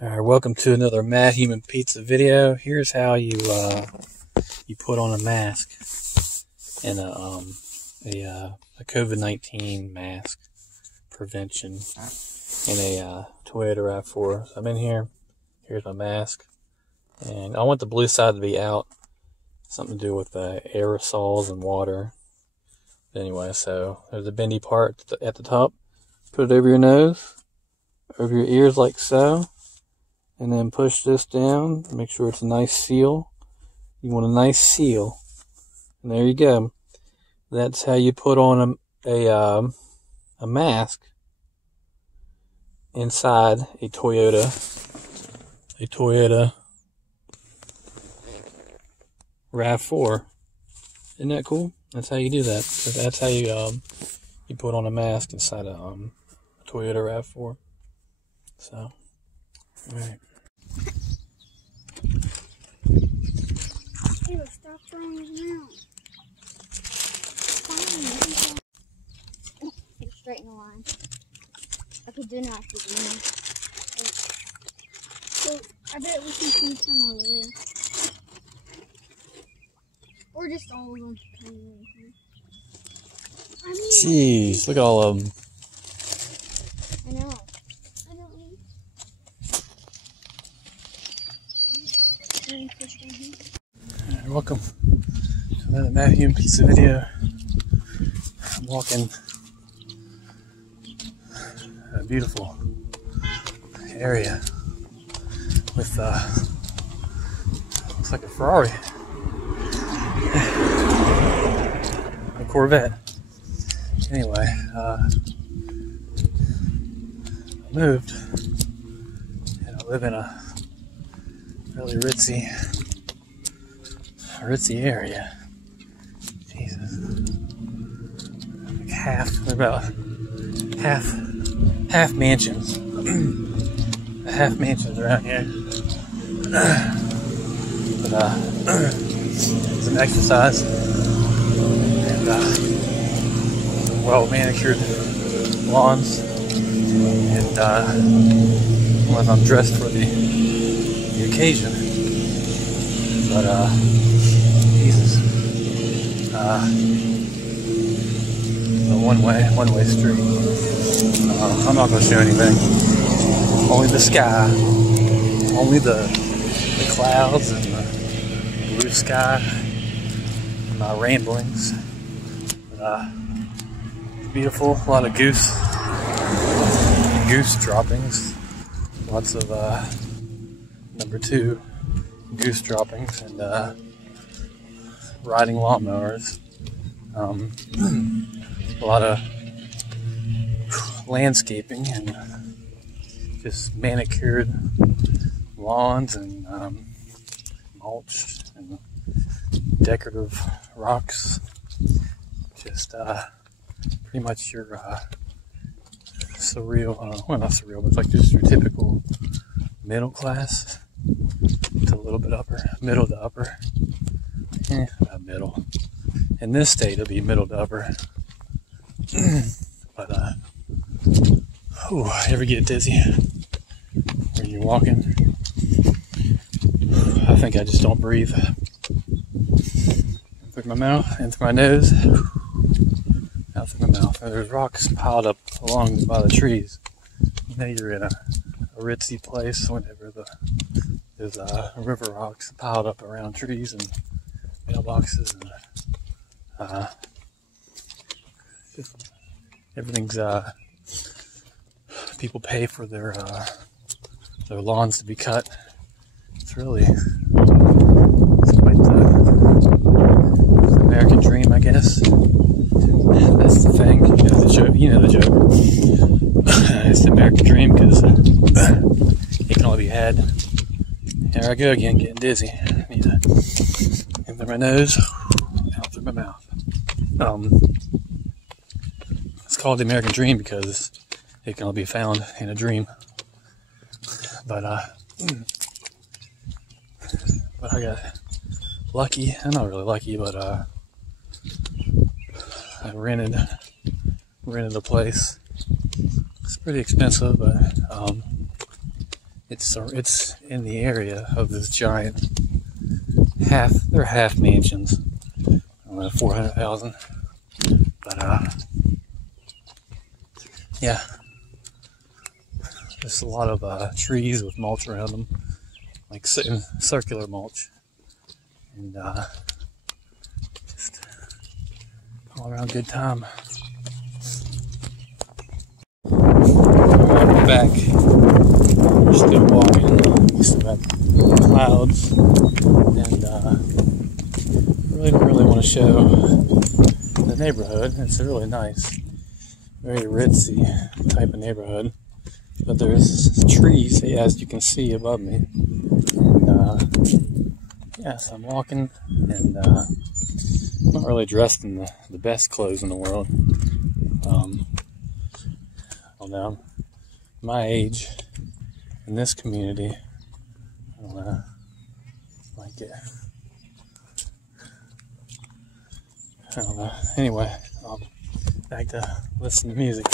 Alright, welcome to another Matthumanpizza video. Here's how you put on a mask and a COVID-19 mask prevention in a Toyota RAV4. So I'm in here. Here's my mask, and I want the blue side to be out. Something to do with aerosols and water. Anyway, so there's a bendy part at the top. Put it over your nose, over your ears like so. And then push this down, make sure it's a nice seal. You want a nice seal. And there you go. That's how you put on a mask inside a Toyota RAV4. Isn't that cool? That's how you do that. That's how you put on a mask inside a Toyota RAV4. So, all right. Ew, stop throwing his mouth. Straight in the line. Okay, do not shoot me. So, I bet we can see some over there. Or just all of them. Jeez, look at all of them. I know. I don't know. Alright, welcome to another Matthumanpizza video. I'm walking a beautiful area with looks like a Ferrari, a Corvette. Anyway, I moved and I live in a really ritzy area. Jesus. Like about half mansions. Half mansions around here. But some exercise and well manicured lawns, and unless I'm dressed for the occasion. But Jesus, a one-way street. I'm not going to show anything. Only the sky, only the clouds and the blue sky. And my ramblings. But, beautiful. A lot of goose droppings. Lots of number 2 goose droppings and riding lawnmowers. A lot of landscaping and just manicured lawns and mulch and decorative rocks. Just pretty much your surreal, well, not surreal, but it's like just your typical middle class to a little bit middle to upper. About middle. In this state, it'll be middle to upper. But, ever get dizzy when you're walking? I think I just don't breathe. In through my mouth, in through my nose, out through my mouth. There's rocks piled up along by the trees. You know you're in a ritzy place whenever there's river rocks piled up around trees and mailboxes, and everything's people pay for their lawns to be cut. It's quite the American dream, I guess. That's the thing. You know the joke. It's the American dream because it can only be had. There I go again, getting dizzy. I need to in through my nose, out through my mouth. It's called the American dream because it can only be found in a dream. But I got lucky. I'm not really lucky, but I rented a place. It's pretty expensive, but It's in the area of this giant they're half mansions. I don't know, 400,000. But yeah, there's a lot of trees with mulch around them, like circular mulch, and just all around good time. Alright, we're back. We're still walking. We still have clouds, and really don't really want to show the neighborhood. It's really nice, very ritzy type of neighborhood. But there's trees, as you can see above me. And yeah, so I'm walking, and I'm not really dressed in the best clothes in the world. Well, now, my age in this community, I don't know, like it. I don't know. Anyway, back to listen to music.